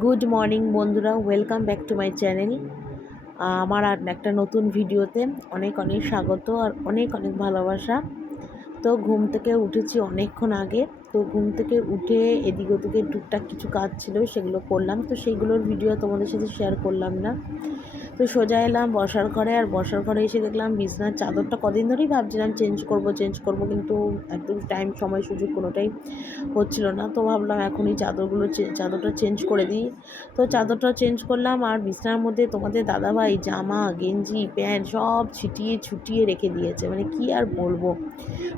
Good morning বন্ধুরা, welcome back to my channel. আমার আর একটা নতুন ভিডিওতে অনেক অনেক স্বাগত আর অনেক অনেক ভালোবাসা। তো ঘুম থেকে উঠেছি অনেকক্ষণ আগে। তো ঘুম থেকে উঠে এদিক ওদিকে টুকটাক কিছু কাজ ছিল, সেগুলো করলাম। তো সেইগুলোর ভিডিও তোমাদের সাথে শেয়ার করলাম না। তো সোজা এলাম বসার ঘরে, আর বসার ঘরে এসে দেখলাম বিছনার চাদরটা কদিন ধরেই ভাবছিলাম চেঞ্জ করব, কিন্তু একদম টাইম সময় সুযোগ কোনোটাই হচ্ছিল না। তো ভাবলাম এখনই চাদরটা চেঞ্জ করে দিই। তো চাদরটা চেঞ্জ করলাম, আর বিছনার মধ্যে তোমাদের দাদাভাই জামা গেঞ্জি প্যান্ট সব ছিটিয়ে ছুটিয়ে রেখে দিয়েছে। মানে কি আর বলবো,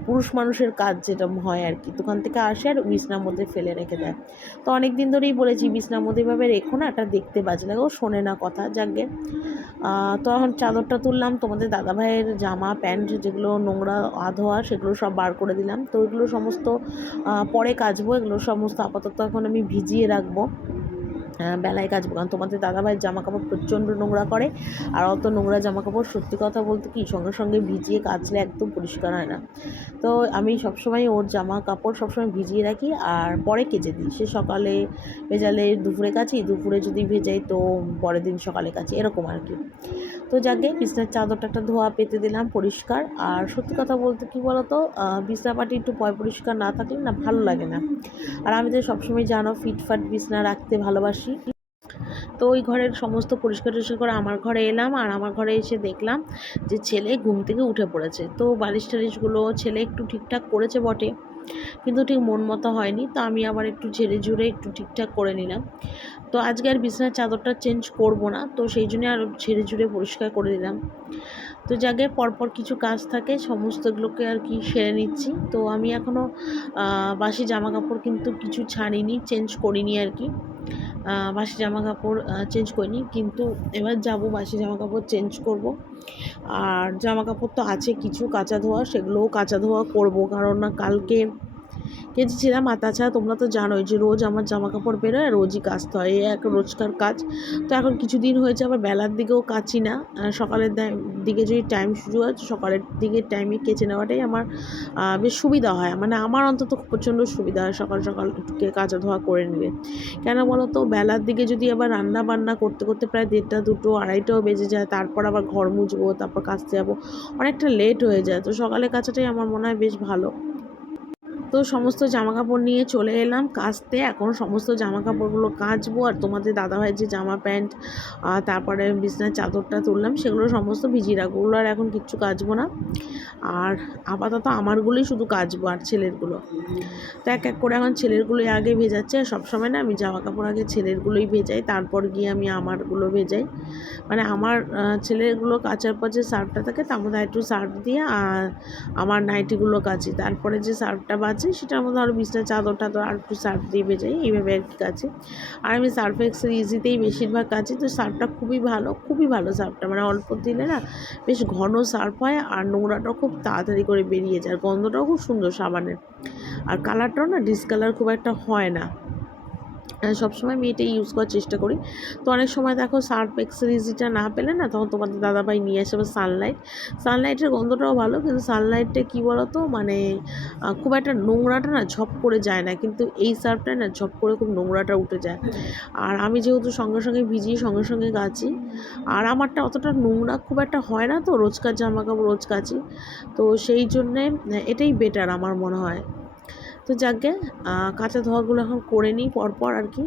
পুরুষ মানুষের কাজ যেটা হয় আর কি, দোকান থেকে আসে আর বিছনার মধ্যে ফেলে রেখে দেয়। তো অনেক দিন ধরেই বলেছি বিছনার মধ্যে এভাবে রেখো না, এটা দেখতে বাজে লাগে। ও শোনে না কথা, যাকে। তো এখন চাদরটা তুললাম, তোমাদের দাদাভাইয়ের জামা প্যান্ট যেগুলো নোংরা আধোয়া সেগুলো সব বার করে দিলাম। তো ওইগুলো সমস্ত পরে কাচবো। এগুলো সমস্ত আপাতত এখন আমি ভিজিয়ে রাখবো, বেলায় কাচবো। কারণ তোমাদের দাদাভাইয়ের জামা কাপড় প্রচণ্ড নোংরা করে, আর অত নোংরা জামা কাপড় সত্যি কথা বলতে কি সঙ্গে সঙ্গে ভিজিয়ে কাচলে একদম পরিষ্কার হয় না। তো আমি সবসময় ওর জামা কাপড় সবসময় ভিজিয়ে রাখি আর পরে কেচে দিই। সে সকালে ভেজালে দুপুরে কাচি, দুপুরে যদি ভেজাই তো পরের দিন সকালে কাচি, এরকম আর কি। তো যাকে বিছনার চাদরটা একটা ধোয়া পেতে দিলাম পরিষ্কার। আর সত্যি কথা বলতে কি বলতো, বিছনাপাটি একটু পরিষ্কার না থাকলে না ভালো লাগে না। আর আমি তো সবসময় জানো ফিটফাট বিছনা রাখতে ভালোবাসি। তো ওই ঘরের সমস্ত পরিষ্কার টরিষ্কার করে আমার ঘরে এলাম, আর আমার ঘরে এসে দেখলাম যে ছেলে ঘুম থেকে উঠে পড়েছে। তো বালিশ টালিশগুলো ছেলে একটু ঠিকঠাক করেছে বটে, কিন্তু ঠিক মন মতো হয়নি। তো আমি আবার একটু ঝেড়ে ঝুড়ে একটু ঠিকঠাক করে নিলাম। তো আজকে আর বিছানার চাদরটা চেঞ্জ করব না, তো সেই জন্য আর ঝেড়ে ঝুড়ে পরিষ্কার করে দিলাম। তো জায়গায় পরপর কিছু কাজ থাকে, সমস্তগুলোকে আর কি সেরে নিচ্ছি। তো আমি এখনও বাসি জামা কাপড় কিন্তু কিছু ছাড়িনি, চেঞ্জ করিনি আর কি। বাসি জামা কাপড় চেঞ্জ করিনি, কিন্তু এবার যাব বাসি জামা কাপড় চেঞ্জ করব। আর জামা কাপড় তো আছে কিছু কাচা ধোয়া, সেগুলোও কাচা ধোয়া করব, কারণ না কালকে কেচেছিলাম। আর তাছাড়া তোমরা তো জানোই যে রোজ আমার জামা কাপড় বেরোয়, রোজই কাচতে হয়, এই এক রোজকার কাজ। তো এখন কিছুদিন হয়েছে আবার বেলার দিকেও কাচি না, সকালের দিকে যদি টাইম সুযোগ হয় সকালের দিকে টাইমে কেচে নেওয়াটাই আমার বেশ সুবিধা হয়। মানে আমার অন্তত প্রচণ্ড সুবিধা হয় সকাল সকাল কাচা ধোয়া করে নিলে। কেন বলো তো, বেলার দিকে যদি আবার রান্না বান্না করতে করতে প্রায় 1:30 2 2:30টাও বেজে যায়, তারপর আবার ঘর মুছবো, তারপর কাচতে যাবো, অনেকটা লেট হয়ে যায়। তো সকালে কাচাটাই আমার মনে হয় বেশ ভালো। তো সমস্ত জামাকাপড় নিয়ে চলে এলাম কাচতে। এখন সমস্ত জামাকাপড়গুলো কাচবো, আর তোমাদের দাদাভাইয়ের যে জামা প্যান্ট তারপরে বিছনার চাদরটা তুললাম সেগুলো সমস্ত ভিজিয়ে রাখবো। ওগুলো আর এখন কিচ্ছু কাচবো না, আর আপাতত আমারগুলোই শুধু কাচবো আর ছেলেরগুলো। তো এক এক করে এখন ছেলেরগুলোই আগে ভেজাচ্ছে। আর সবসময় না আমি জামা কাপড় আগে ছেলেরগুলোই ভেজাই, তারপর গিয়ে আমি আমারগুলো ভেজাই। মানে আমার ছেলেরগুলো কাচার পর যে সার্ফটা থাকে তার মধ্যে একটু সার্ফ দিয়ে আর আমার নাইটিগুলো কাচি, তারপরে যে সার্ফটা বাঁচে সেটার মধ্যে আরও বিছনার চাদরটা তো আর একটু সার্ফ দিয়ে ভেজাই, এইভাবে আর কি কাচি। আর আমি সার্ফ এক্সেল ইজিতেই বেশিরভাগ কাচি। তো সার্ফটা খুবই ভালো সার্ফটা, মানে অল্প দিলে না বেশ ঘন সার্ফ হয়, আর নোংরাটাও খুব তাড়াতাড়ি করে বেরিয়ে যায়, গন্ধটাও খুব সুন্দর সাবানের। আর কালারটাও না ডিসকালার খুব একটা হয় না। সবসময় আমি এটাই ইউজ করার চেষ্টা করি। তো অনেক সময় দেখো সার্ফ এক্সেল ইজিটা না পেলে না, তখন তোমাদের দাদাভাই নিয়ে আসে আবার সানলাইটের গন্ধটাও ভালো, কিন্তু সানলাইটটা কী বলো তো, মানে খুব একটা নোংরাটা না ঝপ করে যায় না, কিন্তু এই সার্ফটায় না ঝপ করে খুব নোংরাটা উঠে যায়। আর আমি যেহেতু সঙ্গে সঙ্গে ভিজি সঙ্গে সঙ্গে কাচি, আর আমারটা অতটা নোংরা খুব একটা হয় না, তো রোজকার জামা কাপড় রোজ কাচি। তো সেই জন্যে এটাই বেটার আমার মনে হয়। তো যাকে কাঁচা ধোয়াগুলো এখন করে নিই পরপর আর কি।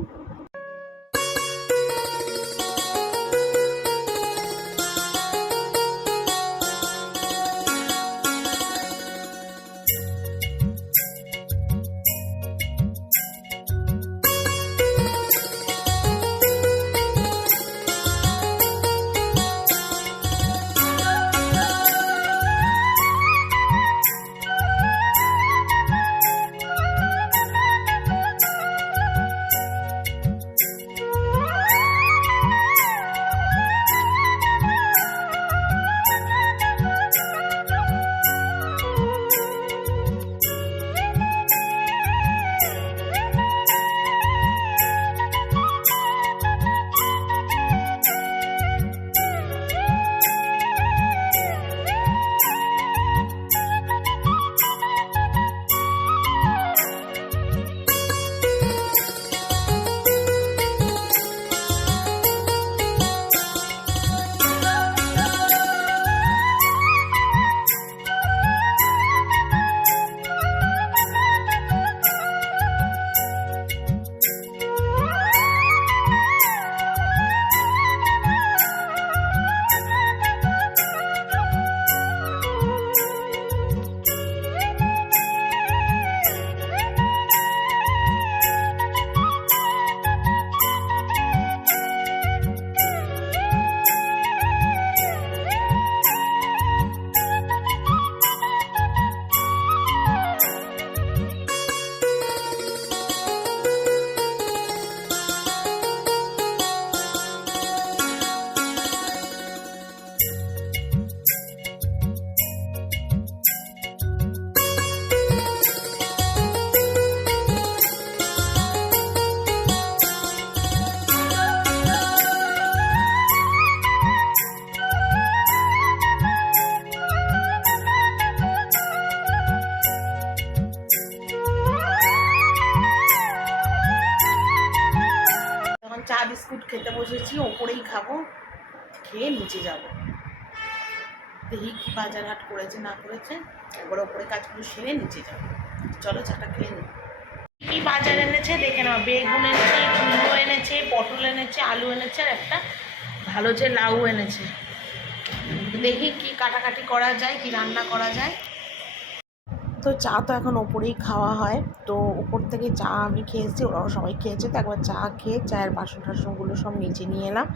চা বিস্কুট খেতে বসেছি, ওপরেই খাবো, খেয়ে নিচে যাব। দেখি কি বাজার হাট করেছে না করেছে, একবার ওপরে কাজগুলো সেরে নিচে যাবো। চলো চাটা খেয়ে নিই। কি বাজার এনেছে দেখে নাও। বেগুন এনেছে, কুমড়ো এনেছে, পটল এনেছে, আলু এনেছে, আর একটা ভালো যে লাউ এনেছে। দেখি কি কাটাকাটি করা যায়, কি রান্না করা যায়। তো চা তো এখন ওপরেই খাওয়া হয়, তো ওপর থেকে চা আমি খেয়েছি, ওরাও সবাই খেয়েছে। তো একবার চা খেয়ে চায়ের বাসন টাসনগুলো সব নিচে নিয়ে এলাম।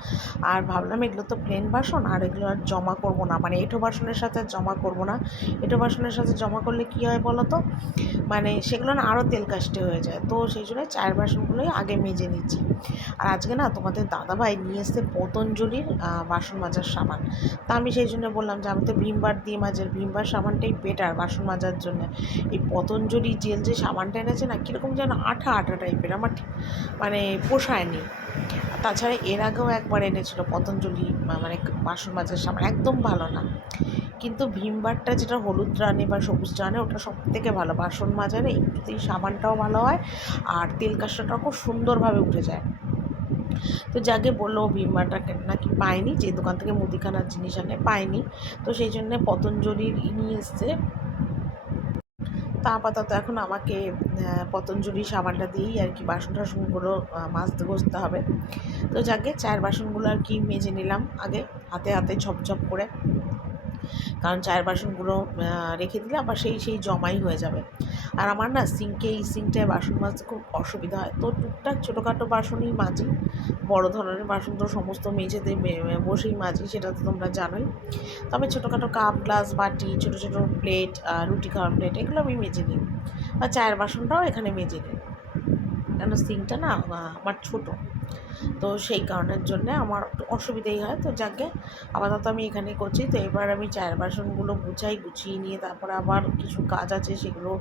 আর ভাবলাম এগুলো তো প্লেন বাসন, আর এগুলো আর জমা করব না, মানে এঁঠো বাসনের সাথে জমা করব না। এঁঠো বাসনের সাথে জমা করলে কী হয় বলো তো, মানে সেগুলো না আরও তেল কাস্টে হয়ে যায়। তো সেই জন্য চায়ের বাসনগুলোই আগে মেজে নিচ্ছি। আর আজকে না তোমাদের দাদাভাই নিয়ে এসছে পতঞ্জলির বাসন মাজার সাবান। তা আমি সেই জন্য বললাম যে আমি তো ভিমবার দিয়ে মাজার, ভিমবার সাবানটাই বেটার বাসন মাজার জন্য। এই পতঞ্জলি জেল যে সাবানটা এনেছে না, কীরকম যেন আঠা আঠা টাইপের, আমার ঠিক মানে পোষায়নি। তাছাড়া এর আগেও একবার এনেছিল পতঞ্জলি মানে বাসন মাজার সাবান, একদম ভালো না। কিন্তু ভিমবারটা যেটা হলুদ রানে বা সবুজ রানে, ওটা সব থেকে ভালো বাসন মাজারে। একটুতেই সাবানটাও ভালো হয়, আর তেল কাজটাও খুব সুন্দরভাবে উঠে যায়। তো যাকে বললো ভিমবারটা নাকি পায়নি, যে দোকান থেকে মুদিখানার জিনিস আনে পায়নি, তো সেই জন্যে পতঞ্জলির নিয়ে এসছে। তা আপাতত এখন আমাকে পতঞ্জলি সাবানটা দিয়েই আর কি বাসন টাসনগুলো মাজতে বসতে হবে। তো যাকে চায়ের বাসনগুলো আর কি মেজে নিলাম আগে, হাতে হাতে ঝপঝপ করে, কারণ চায়ের বাসনগুলো রেখে দিলে আবার সেই জমাই হয়ে যাবে। আর আমার না এই সিঙ্কটায় বাসন মাজতে খুব অসুবিধা হয়। তো টুকটাক ছোটোখাটো বাসনই মাজি, বড় ধরনের বাসন তো সমস্ত মেঝেতে বসেই মাজি, সেটা তো তোমরা জানোই। তবে ছোটোখাটো কাপ গ্লাস বাটি, ছোটো ছোটো প্লেট, রুটি খাওয়ার প্লেট, এগুলো আমি মেজে নিই। আর চায়ের বাসনটাও এখানে মেজে নিই, কেন সিঙ্কটা না আমার ছোটো, তো সেই কারণের জন্যে আমার একটু অসুবিধাই হয়। তো যাকে আপাতত আমি এখানেই করছি। তো এবার আমি চায়ের বাসনগুলো গুছিয়ে নিয়ে তারপরে আবার কিছু কাজ আছে, সেগুলো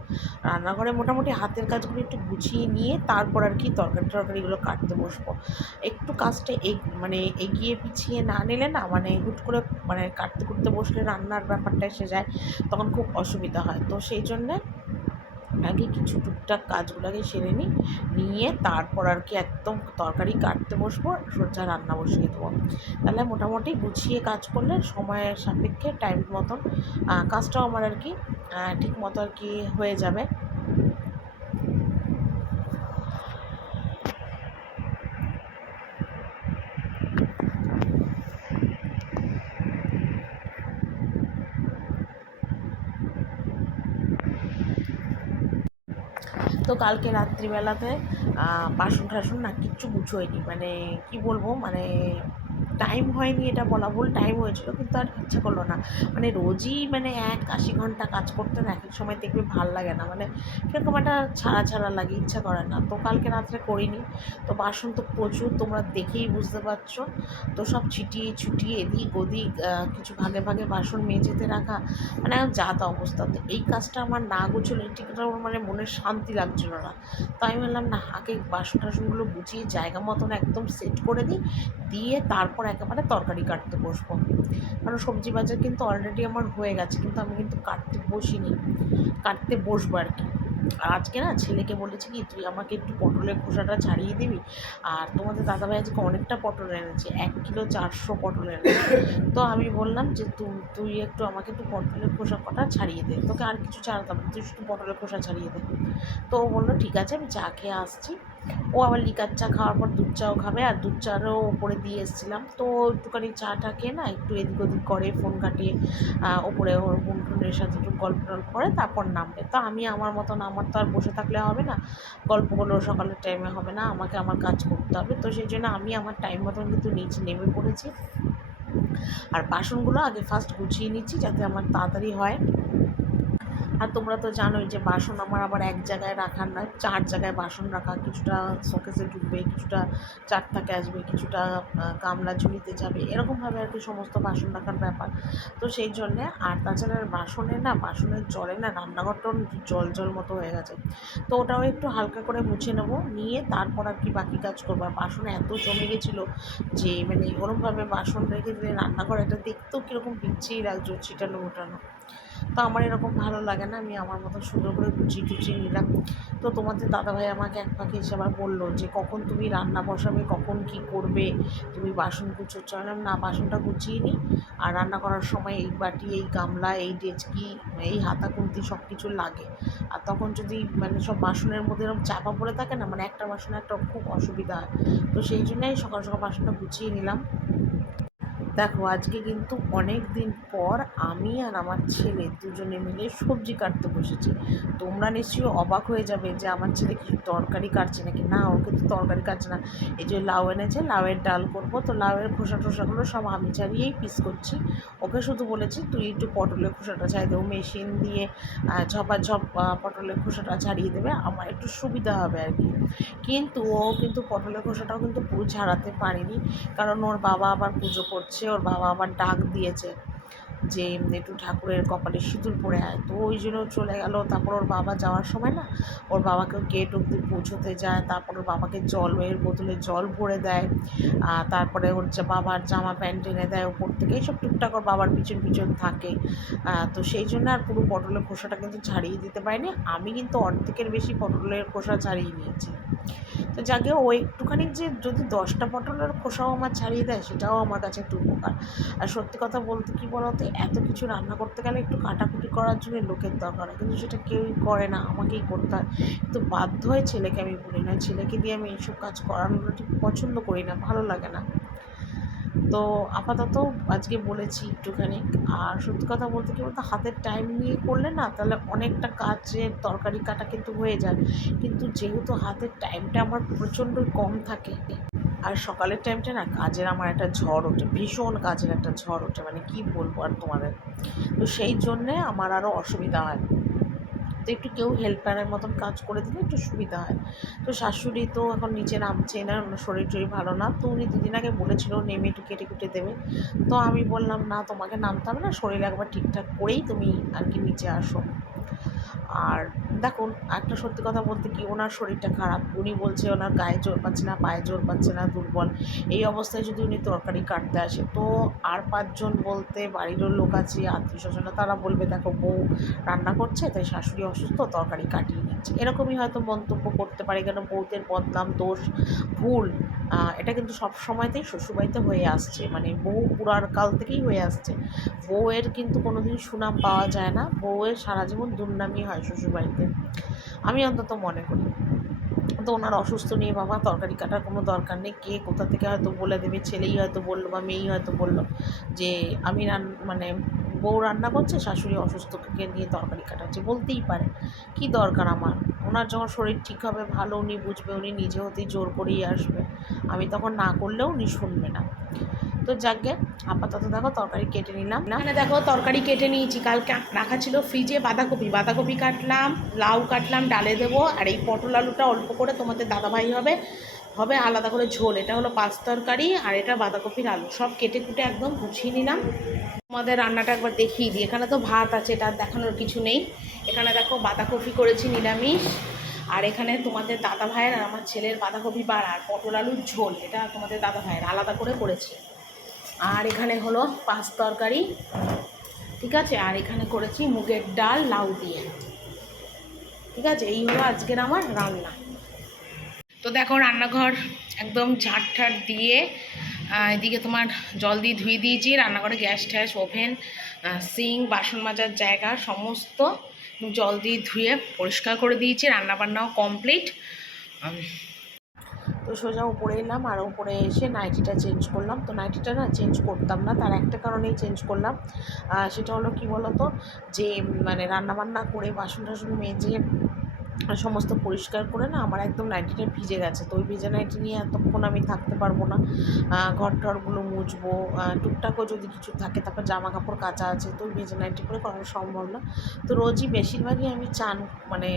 রান্নাঘরে মোটামুটি হাতের কাজগুলো একটু গুছিয়ে নিয়ে তারপর আর কি তরকারিগুলো কাটতে বসবো। একটু কাজটা মানে এগিয়ে পিছিয়ে না নিলে না, মানে হুট করে মানে কাটতে বসলে রান্নার ব্যাপারটা এসে যায়, তখন খুব অসুবিধা হয়। তো সেই জন্যে আগে কিছু টুকটাক কাজগুলোকে সেরে নিয়ে তারপর আর কি একদম তরকারি কাটতে বসবো, সোজা রান্না বসিয়ে দেবো। তাহলে মোটামুটি গুছিয়ে কাজ করলে সময়ের সাপেক্ষে টাইম মতন কাজটাও আমার আর কি ঠিক মতো আর কি হয়ে যাবে। তো কালকে রাত্রিবেলাতে বাসন টাসন না কিচ্ছু গুছোয়নি, মানে কি বলবো, মানে টাইম হয়নি এটা বলা ভুল, টাইম হয়েছিল কিন্তু আর ইচ্ছা করলো না। মানে রোজই মানে 80 ঘন্টা কাজ করতে না এক এক সময় দেখবে ভাল লাগে না, মানে কীরকম একটা ছাড়া লাগে, ইচ্ছা করে না। তো কালকে রাত্রে করিনি। তো বাসন তো প্রচুর, তোমরা দেখেই বুঝতে পারছো। তো সব ছুটিয়ে এদিক ওদিক কিছু ভাগে ভাগে বাসন মেঝেতে রাখা, মানে যা তা অবস্থা। তো এই কাজটা আমার না গুছলে ঠিক আমার মানে মনের শান্তি লাগছিল না। তো আমি বললাম না, আগে বাসন টাসনগুলো গুছিয়ে জায়গা মতন একদম সেট করে দিয়ে তারপর একেবারে তরকারি কাটতে বসবো। কারণ সবজি বাজার কিন্তু অলরেডি আমার হয়ে গেছে, কিন্তু আমি কিন্তু কাটতে বসবো আর কি। আর আজকে না ছেলেকে বলেছি কি, তুই আমাকে একটু পটলের খোসাটা ছাড়িয়ে দিবি। আর তোমাদের দাদাভাই আজকে অনেকটা পটল এনেছে, 1 কিলো 400 পটল এনেছে। তো আমি বললাম যে তুই একটু আমাকে একটু পটলের খোসা কটা ছাড়িয়ে দে, তোকে আর কিছু ছাড়াতাম, তুই একটু পটলের খোসা ছাড়িয়ে দে। তো ও বললো ঠিক আছে, আমি চা খেয়ে আসছি। ও আবার লিকার চা খাওয়ার পর দুধ চাও খাবে, আর দুধ চারও ওপরে দিয়ে এসেছিলাম। তো একটুখানি চাটা খেয়ে না একটু এদিক ওদিক করে ফোন কাটিয়ে ওপরে ওর বোনের সাথে একটু গল্প টল্প করে তারপর নামবে। তো আমি আমার মতন, আমার তো আর বসে থাকলে হবে না, গল্পগুলো সকালের টাইমে হবে না, আমাকে আমার কাজ করতে হবে। তো সেই জন্য আমি আমার টাইম মতন কিন্তু নিচে নেমে পড়েছি। আর বাসনগুলো আগে ফার্স্ট গুছিয়ে নিচ্ছি যাতে আমার তাড়াতাড়ি হয়। আর তোমরা তো জানোই যে বাসন আমার আবার এক জায়গায় রাখার নয়, 4 জায়গায় বাসন রাখা, কিছুটা শোকেসে ঢুকবে, কিছুটা চারটাকে আসবে, কিছুটা গামলা ঝুড়িতে যাবে, এরকমভাবে আর কি সমস্ত বাসন রাখার ব্যাপার। তো সেই জন্যে, আর তাছাড়া বাসনের জলে না রান্নাঘরটাও জল মতো হয়ে গেছে। তো ওটাও একটু হালকা করে মুছে নেবো, নিয়ে তারপর আর কি বাকি কাজ করবো। আর বাসন এত জমে গেছিলো যে মানে ওরমভাবে বাসন রেখে দিলে রান্নাঘর একটা দেখতেও কীরকম বিচ্ছিরি লাগছে, ছিটানো ওঠানো। তো আমার এরকম ভালো লাগে না, আমি আমার মতো সুন্দর করে গুছিয়ে টুচিয়ে নিলাম। তো তোমাদের দাদাভাই আমাকে এক ফাঁকে এসে আবার বললো যে কখন তুমি রান্না বসাবে, কখন কি করবে, তুমি বাসন গুছোচ্ছ? আমি বললাম না, বাসনটা গুছিয়ে নিই, আর রান্না করার সময় এই বাটি, এই গামলা, এই ডেচকি, এই হাতা খুন্তি সব কিছু লাগে। আর তখন যদি মানে সব বাসনের মধ্যে এরকম চাপা পড়ে থাকে না, মানে একটা বাসনে একটা খুব অসুবিধা হয়। তো সেই জন্যই সকাল সকাল বাসনটা গুছিয়ে নিলাম। দেখো আজকে কিন্তু অনেক দিন পর আমি আর আমার ছেলে দুজনে মিলে সবজি কাটতে বসেছি। তোমরা নিশ্চয়ই অবাক হয়ে যাবে যে আমার ছেলে কি তরকারি কাটছে নাকি। না, ও কিন্তু তরকারি কাটছে না। এই যে লাউ এনেছে, লাউয়ের ডাল করব, তো লাউয়ের খোসা টোসাগুলো সব আমি ছাড়িয়েই পিস করছি। ওকে শুধু বলেছি তুই একটু পটলের খোসাটা ছাড়িয়ে দেবো, মেশিন দিয়ে ঝপাঝপ পটলের খোসাটা ছাড়িয়ে দেবে, আমার একটু সুবিধা হবে আর কি। কিন্তু ও কিন্তু পটলের খোসাটাও কিন্তু পুরো ছাড়াতে পারেনি, কারণ ওর বাবা আবার পুজো করছে, ওর বাবা আবার ডাক দিয়েছে যে একটু ঠাকুরের কপালে সিঁদুর পরে আয়। তো ওই জন্য চলে গেল। তারপর ওর বাবা যাওয়ার সময় না, ওর বাবাকে গেট অব্দি পৌঁছতে যায়, তারপর ওর বাবাকে জলের বোতলে জল ভরে দেয়, তারপরে ওর বাবার জামা প্যান্ট এনে দেয় ওপর থেকে, এইসব টুকটাক ওর বাবার পিছন পিছন থাকে। তো সেই জন্য আর পুরো পটলের খোসাটা কিন্তু ছাড়িয়ে দিতে পারিনি, আমি কিন্তু অর্ধেকের বেশি পটলের খোসা ছাড়িয়ে নিয়েছি। তো যাকে ও একটুখানি যে যদি 10টা পটলের খোসাও আমার ছাড়িয়ে দেয়, সেটাও আমার কাছে একটু উপকার। আর সত্যি কথা বলতে কী বলতো, এত কিছু রান্না করতে গেলে একটু কাটাকুটি করার জন্য লোকের দরকার হয়, কিন্তু সেটা কেউই করে না, আমাকেই করতে হয়। তো বাধ্য হয়ে ছেলেকে আমি বলি না, ছেলেকে দিয়ে আমি এইসব কাজ করানোটা ঠিক পছন্দ করি না, ভালো লাগে না। তো আপাতত আজকে বলেছি একটুখানি। আর সত্যি কথা বলতে কী বলতো, হাতের টাইম নিয়ে করলে না তাহলে অনেকটা কাজের তরকারি কাটা কিন্তু হয়ে যায়, কিন্তু যেহেতু হাতের টাইমটা আমার প্রচণ্ডই কম থাকে, আর সকালের টাইমটা না কাজের আমার একটা ঝড় ওঠে, ভীষণ কাজের একটা ঝড় ওঠে, মানে কি বলবো আর তোমাদের। তো সেই জন্যে আমার আরও অসুবিধা হয়। তো একটু কেউ হেল্পারের মতন কাজ করে দিলে একটু সুবিধা হয়। তো শাশুড়ি তো এখন নিচে নামছেই না, ওনার শরীর টরীর ভালো না, তো উনি দুদিন আগে বলেছিল নেমে একটু কেটে কুটে দেবে। তো আমি বললাম না, তোমাকে নামতে হবে না, শরীর একবার ঠিকঠাক করেই তুমি আর কি নিচে আসো। আর দেখুন, একটা সত্যি কথা বলতে কি, ওনার শরীরটা খারাপ, উনি বলছে ওনার গায়ে জোর পাচ্ছে না, পায়ে জোর পাচ্ছে না, দুর্বল। এই অবস্থায় যদি উনি তরকারি কাটতে আসে, তো আর 5 জন বলতে বাড়িরও লোক আছে, আত্মীয় স্বজনরা, তারা বলবে দেখো বউ রান্না করছে তাই শাশুড়ি অসুস্থ, তরকারি কাটিয়ে নিচ্ছে, এরকমই হয়তো মন্তব্য করতে পারে। কেন বউদের বদনাম, দোষ, ভুল, এটা কিন্তু সব সময়তেই শ্বশুরবাড়িতে হয়ে আসছে, মানে বহু পুরার কাল থেকেই হয়ে আসছে। বউয়ের কিন্তু কোনোদিন সুনাম পাওয়া যায় না, বউয়ের সারা জীবন দুর্নামই হয় শ্বশুরবাড়িতে, আমি অন্তত মনে করি। তো ওনার অসুস্থ নিয়ে বাবা তরকারি কাটার কোনো দরকার নেই, কে কোথা থেকে হয়তো বলে দেবে, ছেলেই হয়তো বললো বা মেয়েই হয়তো বললো যে আমি মানে বউ রান্না করছে, শাশুড়ি অসুস্থকে নিয়ে তরকারি কাটাচ্ছে, বলতেই পারে, কি দরকার আমার। ওনার যখন শরীর ঠিক হবে, ভালো, উনি বুঝবে, উনি নিজে হতেই জোর করেই আসবে, আমি তখন না করলেও উনি শুনবে না। তো যাকে আপাতত দেখো তরকারি কেটে নিলাম, এখানে দেখো তরকারি কেটে নিয়েছি, কালকে রাখা ছিল ফ্রিজে বাঁধাকপি কাটলাম, লাউ কাটলাম ডালে দেবো, আর এই পটল আলুটা অল্প করে তোমাদের দাদাভাই হবে হবে আলাদা করে ঝোল, এটা হলো 5 তরকারি, আর এটা বাঁধাকপির আলু, সব কেটে কুটে একদম গুছিয়ে নিলাম। তোমাদের রান্নাটা একবার দেখিয়ে দিই, এখানে তো ভাত আছে, এটা দেখানোর কিছু নেই। এখানে দেখো বাঁধাকপি করেছি নিরামিষ, আর এখানে তোমাদের দাদা ভাইয়ের আর আমার ছেলের বাঁধাকপি বাড়া আর পটল আলুর ঝোল, এটা তোমাদের দাদা ভাইয়ের আলাদা করে করেছি। আর এখানে হলো 5 তরকারি, ঠিক আছে, আর এখানে করেছি মুগের ডাল লাউ দিয়ে, ঠিক আছে, এই হলো আজকের আমার রান্না। তো দেখো রান্নাঘর একদম ঝাড় ঠাট দিয়ে, এদিকে তোমার জল দিয়ে ধুয়ে দিয়েছি, রান্নাঘরে গ্যাস ট্যাস ওভেন সিঙ্ক বাসন মাজার জায়গা সমস্ত জল দিয়ে ধুয়ে পরিষ্কার করে দিয়েছি, রান্নাবান্নাও কমপ্লিট। তো সোজা উপরে এলাম, আর উপরে এসে নাইটিটা চেঞ্জ করলাম। তো নাইটিটা না চেঞ্জ করতাম না, তার একটা কারণেই চেঞ্জ করলাম, সেটা হলো কি বলতো, যে মানে রান্নাবান্না করে বাসন টাসন মেজে সমস্ত পরিষ্কার করে না আমার একদম নাইটিটা ভিজে গেছে। তো ওই ভিজে নাইটি নিয়ে এতক্ষণ আমি থাকতে পারবো না, ঘর টরগুলো মুছবো, টুকটাকও যদি কিছু থাকে, তারপর জামা কাপড় কাচা আছে, তো ওই ভিজে নাইটি করে করা সম্ভব না। তো রোজই বেশিরভাগই আমি মানে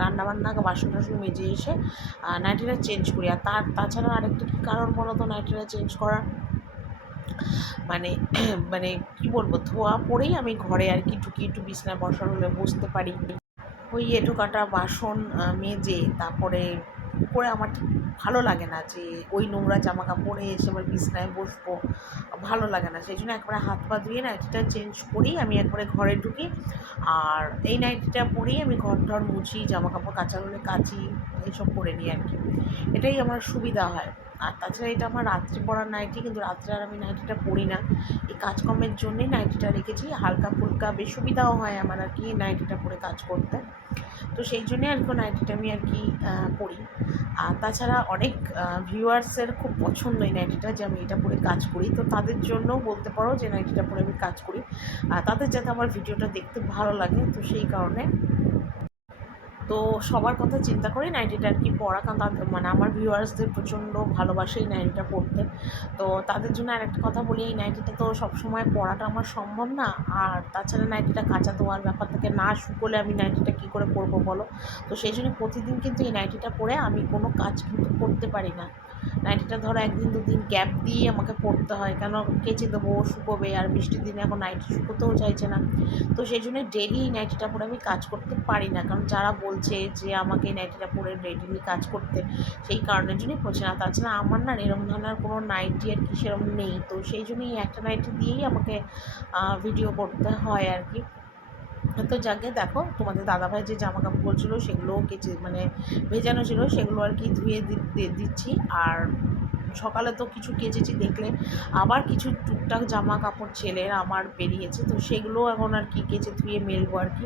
রান্নাবান্না বাসন টাসন মেজে এসে নাইটিটা চেঞ্জ করি। আর তাছাড়া আরেকটা কী কারণ বলো তো নাইটিটা চেঞ্জ করার, মানে মানে কী বলবো, ধোয়া পড়েই আমি ঘরে আর কি ঢুকি, একটু বিছনায় বসার হলে বসতে পারি, ওই এঁটো কাটা বাসন মেজে তারপরে করে আমার ঠিক ভালো লাগে না, যে ওই নোংরা জামা কাপড়ে এসে আবার বিছনায় বসবো, ভালো লাগে না। সেই জন্য একবারে হাত পা ধুয়ে নাইটিটা চেঞ্জ করেই আমি একবারে ঘরে ঢুকি। আর এই নাইটিটা পরেই আমি ঘর টর মুছি, জামা কাপড় কাচা হলে কাচি, এইসব করে নিই আর কি। এটাই আমার সুবিধা হয়। আর তাছাড়া এটা আমার রাত্রে পরার নাইটি, কিন্তু রাত্রে আর আমি নাইটিটা পরি না, এই কাজকর্মের জন্যেই নাইটিটা রেখেছি। হালকা ফুলকা বেশ সুবিধাও হয় আমার আর কি নাইটিটা পরে কাজ করতে। তো সেই জন্যে আর কি নাইটিটা আমি আর কি পরি। আর তাছাড়া অনেক ভিউয়ার্সের খুব পছন্দ এই নাইটিটা, যে আমি এটা পরে কাজ করি, তো তাদের জন্যও বলতে পারো যে নাইটিটা পরে আমি কাজ করি। আর তাদের যাতে আমার ভিডিওটা দেখতে ভালো লাগে, তো সেই কারণে তো সবার কথা চিন্তা করে নাইটিটা আর কি পরা, কারণ তাদের মানে আমার ভিউয়ার্সদের প্রচণ্ড ভালোবাসে এই নাইটিটা পরতে। তো তাদের জন্য আরেকটা কথা বলি, এই নাইটিটা তো সবসময় পরাটা আমার সম্ভব না। আর তাছাড়া নাইটিটা কাঁচা ধোয়ার ব্যাপার থেকে, না শুকোলে আমি নাইটিটা কী করে পরবো বলো। তো সেই জন্য প্রতিদিন কিন্তু এই নাইটিটা পরে আমি কোনো কাজ কিন্তু করতে পারি না। নাইটিটা ধরো একদিন দুদিন গ্যাপ দিয়ে আমাকে পরতে হয়, কেন কেচে দেবো, শুকোবে, আর বৃষ্টির দিনে এখন নাইটি শুকোতেও চাইছে না। তো সেই জন্য ডেলি এই নাইটিটা পরে আমি কাজ করতে পারি না, কারণ যারা বলছে যে আমাকে এই নাইটিটা পরে ডেলি কাজ করতে, সেই কারণের জন্যই করছে না। তাছাড়া আমার না এরকম ধরনের কোনো নাইটি আর কি সেরকম নেই, তো সেই জন্যই একটা নাইটি দিয়েই আমাকে ভিডিও করতে হয় আর কি। তো যাকে দেখো, তোমাদের দাদাভাই যে জামা কাপড় বলছিলো সেগুলোও কেচে মানে ভেজানো ছিল, সেগুলো আর কি ধুয়ে দিচ্ছি। আর সকালে তো কিছু কেচেছি দেখলে, আবার কিছু টুকটাক জামা কাপড় ছেলের আমার বেরিয়েছে, তো সেগুলো এখন আর কি কেচে ধুয়ে মেলবো আর কি।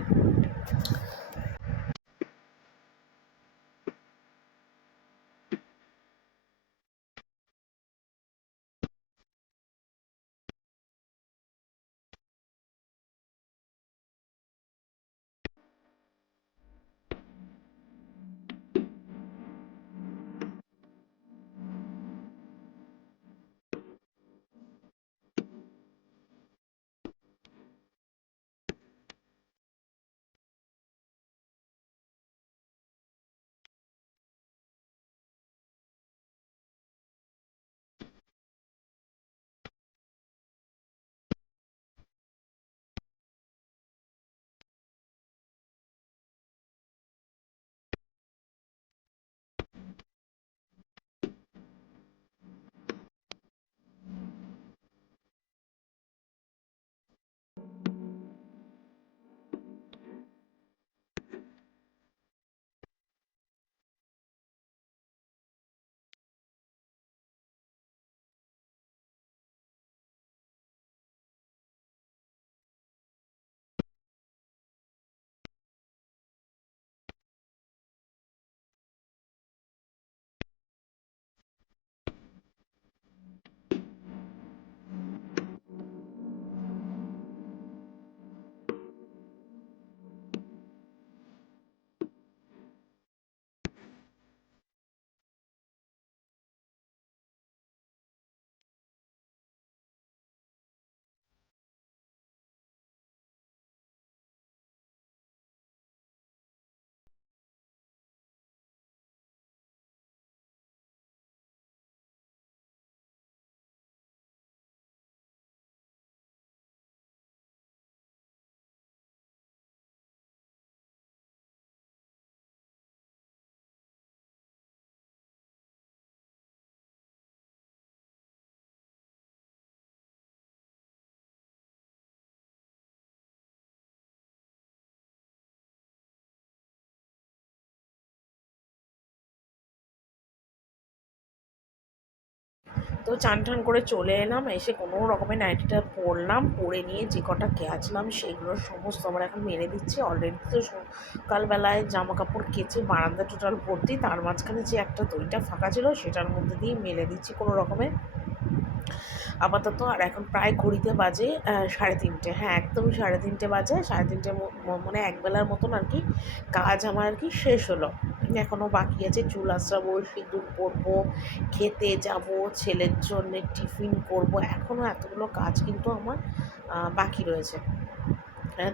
তো চান টান করে চলে এলাম, এসে কোনো রকমের নাইটিটা পরলাম, পরে নিয়ে যে কটা কেচলাম সেগুলো সমস্ত আমার এখন মেরে দিচ্ছি। অলরেডি তো সকালবেলায় জামা কাপড় কেচে বারান্দা টোটাল ভর্তি, তার মাঝখানে যে একটা দইটা ফাঁকা ছিল সেটার মধ্যে দিয়ে মেলে দিচ্ছি কোনো রকমে আপাতত। আর এখন প্রায় ঘড়িতে বাজে 3:30, হ্যাঁ একদমই 3:30 বাজে। 3:30 মানে একবেলার মতন আর কি কাজ আমার আর কি শেষ হলো। এখনও বাকি আছে, চুল আঁচড়াবো, সিঁদুর পরবো, খেতে যাব, ছেলের জন্যে টিফিন করব, এখনও এতগুলো কাজ কিন্তু আমার বাকি রয়েছে।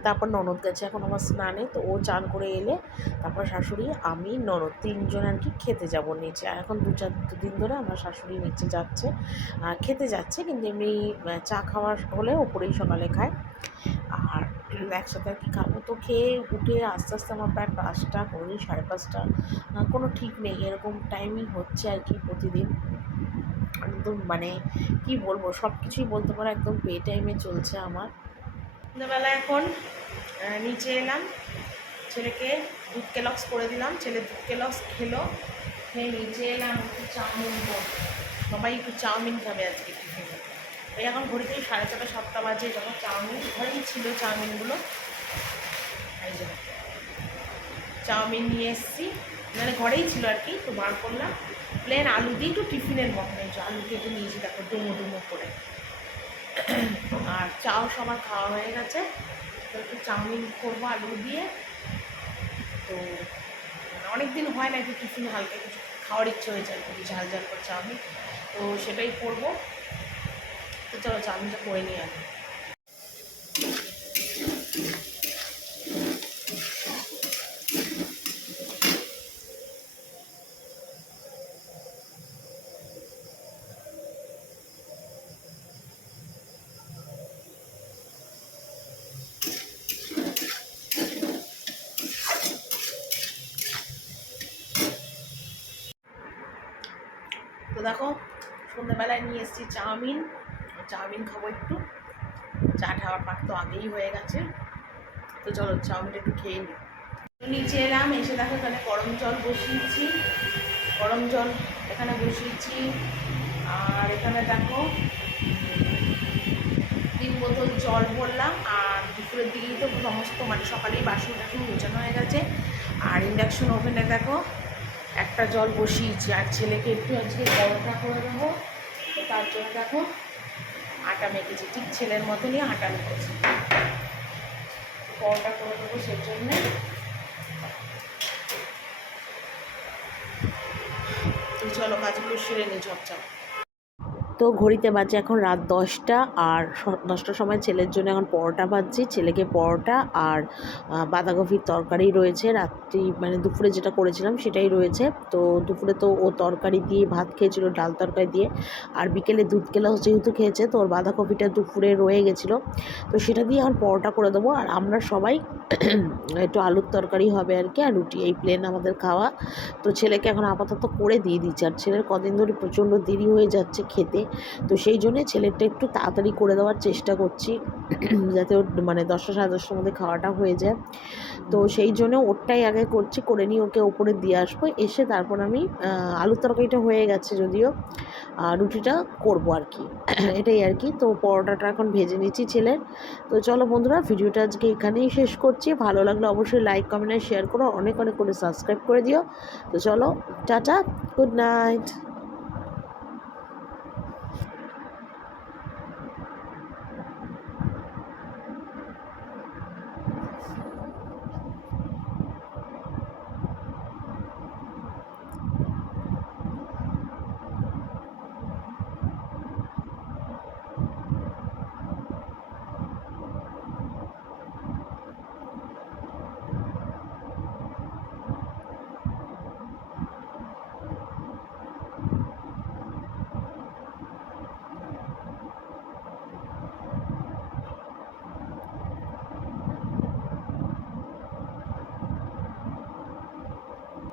তারপর ননদ গেছে এখন আমার স্নানে, তো ও চান করে এলে তারপর শাশুড়ি, আমি, ননদ তিনজন আর কি খেতে যাব নিচে। আর এখন দুদিন ধরে আমার শাশুড়ি নিচে যাচ্ছে, খেতে যাচ্ছে, কিন্তু এমনি চা খাওয়ার হলে ওপরেই সকালে খায়। আর একসাথে আর কি খাবো। তো খেয়ে উঠে আস্তে আস্তে আমার প্রায় 5টা করি 5:30, কোনো ঠিক নেই, এরকম টাইমই হচ্ছে আর কি প্রতিদিন। একদম মানে কি বলবো, সব কিছুই বলতে পারো একদম বে টাইমে চলছে আমার। সন্ধ্যেবেলা এখন নিচে এলাম, ছেলেকে দুধ কেলক্স করে দিলাম, ছেলে দুধ কেলক্স খেলো, খেয়ে নিচে এলাম একটু চাউমিন করবো। সবাই একটু চাউমিন খাবে আজকে টিফিনে। এই এখন ঘড়িতে 6:30 7টা বাজে, যখন চাউমিন ঘরেই ছিল চাউমিনগুলো, এই জন্য চাউমিন নিয়ে এসেছি, মানে ঘরেই ছিল আর কি, তো বার করলাম প্লেন আলু দিয়ে একটু টিফিনের মতন, এই যে আলু কেটে নিয়েছি দেখো ডুমো ডুমো করে। আর চাও সবার খাওয়া হয়ে গেছে, তো একটু চাউমিন করবো আলু দিয়ে। তো অনেক দিন হয় না, একটু টিফিন হালকা কিছু খাওয়ার ইচ্ছে হয়েছে আর কি, ঝাল ঝাল করে চাউমিন, তো সেটাই করবো। তো চলো চাউমিনটা করে নিয়ে আসি। তো দেখো সন্ধ্যেবেলায় নিয়ে এসেছি চাউমিন, চাউমিন খাবো একটু, চা খাওয়ার পাক তো আগেই হয়ে গেছে। তো চলো চাউমিনটা একটু খেয়ে নিই। তো নিচে এলাম, এসে দেখো এখানে গরম জল বসিয়েছি, গরম জল এখানে বসিয়েছি। আর এখানে দেখো 3 বোতল জল ভরলাম। আর দুপুরের দিকেই তো সমস্ত মানে সকালেই বাসন টাসন গোছানো হয়ে গেছে। আর ইন্ডাকশন ওভেনে দেখো একটা জল বসিয়েছি। আর ছেলেকে একটু আজকে পরোটা করে দেবো, তো তার জন্য দেখো আটা মেখেছি, ঠিক ছেলের মতনই আটা মেখেছি, পরোটা করে দেবো সেই জন্যে। তো চলো কাজগুলো সেরে নিই ঝপঝপ। তো ঘড়িতে বাজে এখন রাত 10টা, আর 10টার সময় ছেলের জন্য এখন পরোটা ভাজছি। ছেলেকে পরোটা আর বাঁধাকপির তরকারি রয়েছে, রাত্রি মানে দুপুরে যেটা করেছিলাম সেটাই রয়েছে। তো দুপুরে তো ও তরকারি দিয়ে ভাত খেয়েছিল, ডাল তরকারি দিয়ে। আর বিকেলে দুধ কেলাও যেহেতু খেয়েছে, তো ওর বাঁধাকপিটা দুপুরে রয়ে গেছিলো, তো সেটা দিয়ে এখন পরোটা করে দেবো। আর আমরা সবাই একটু আলুর তরকারি হবে আর কি, আর রুটি, এই প্লেন আমাদের খাওয়া। তো ছেলেকে এখন আপাতত করে দিয়ে দিচ্ছি। আর ছেলের কদিন ধরে প্রচণ্ড দেরি হয়ে যাচ্ছে খেতে, তো সেই জন্যে ছেলেরটা একটু তাড়াতাড়ি করে দেওয়ার চেষ্টা করছি, যাতে ওর মানে 10টা 10:30টার মধ্যে খাওয়াটা হয়ে যায়। তো সেই জন্য ওরটাই আগে করছি, করে নিয়ে ওকে ওপরে দিয়ে আসবো, এসে তারপর আমি আলুর তরকারিটা হয়ে গেছে যদিও, রুটিটা করবো আর কি, এটাই আর কি। তো পরোটাটা এখন ভেজে নিচ্ছি ছেলের। তো চলো বন্ধুরা, ভিডিওটা আজকে এখানেই শেষ করছি। ভালো লাগলে অবশ্যই লাইক কমেন্ট আর শেয়ার করো, অনেক অনেক করে সাবস্ক্রাইব করে দিও। তো চলো টাটা, গুড নাইট।